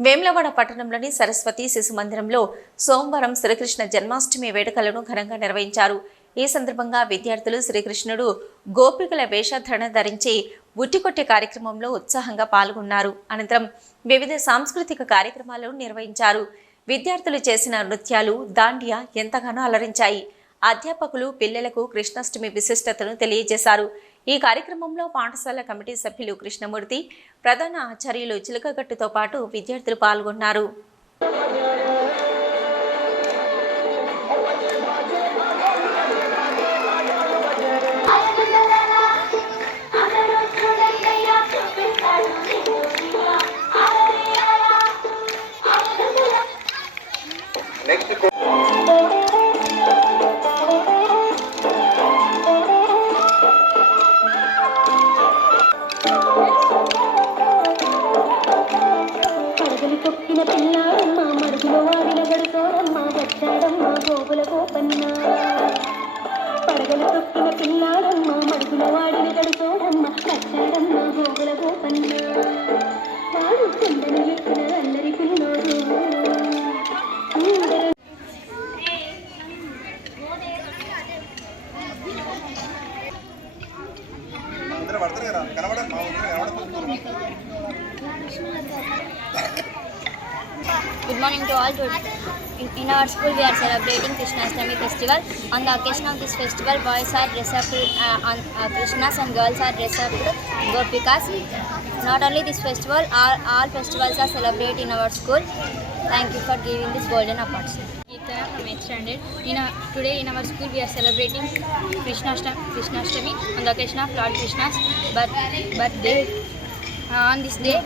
వేములవాడ పట్టణంలోని సరస్వతి శిశు మందిరంలో సోమవారం శ్రీకృష్ణ జన్మాష్టమి వేడుకలను ఘనంగా నిర్వహించారు. ఈ సందర్భంగా విద్యార్థులు శ్రీకృష్ణుడు గోపికల వేషధరణ ధరించి ఉట్టికొట్టే కార్యక్రమంలో ఉత్సాహంగా పాల్గొన్నారు. అనంతరం వివిధ సాంస్కృతిక కార్యక్రమాలను నిర్వహించారు. విద్యార్థులు చేసిన నృత్యాలు దాండియా ఎంతగానో అలరించాయి. అధ్యాపకులు పిల్లలకు కృష్ణాష్టమి విశిష్టతను తెలియజేశారు. ఈ కార్యక్రమంలో పాఠశాల కమిటీ సభ్యులు కృష్ణమూర్తి ప్రధాన ఆచార్యులు చిలకగట్టుతో పాటు విద్యార్థులు పాల్గొన్నారు. గడుతోరమ్మ వచ్చాడమ్మ గోగుల గోపన్న. పడగలు తొక్కిన పిల్లాడమ్మ మడుగులో వాడిన గడుతోరమ్మ వచ్చాడమ్మ గోగుల గోపన్న. వాడు కొండను ఎక్కిన అల్లరి పిల్లోడు. పడతారు కదా? కనబడదు మా ఊరిలో కనబడదు Good morning to all. To, in, our school, we are celebrating Krishnastami festival. On the occasion of this festival, boys are dressed up uh, on uh, Krishnas and girls are dressed up as Gopikas. Not only this festival, all, all festivals are celebrated in our school. Thank you for giving this golden opportunity. From 8th standard. In today in our school we are celebrating Krishnashtami, Krishnashtami on the occasion of Lord Krishna's birth, birthday. Uh, on this day,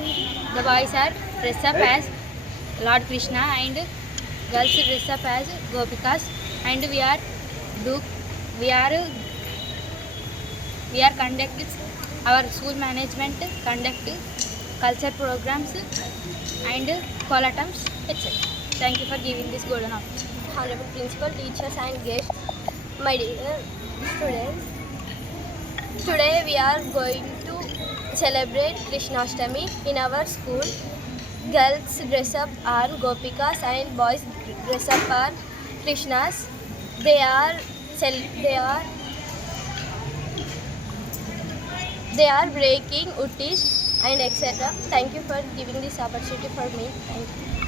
the boys are dressed up as Lord Krishna and girls dress up as Gopikas and we are do we are we are conduct our school management conduct culture programs and colatums etc. Thank you for giving this golden opportunity. Honorable principal, teachers and guests, my dear students. Today we are going to celebrate Krishnashtami in our school. Girls dress up are Gopikas and boys dress up are Krishnas. They are they are they are breaking uttis and etc. Thank you for giving this opportunity for me. Thank you.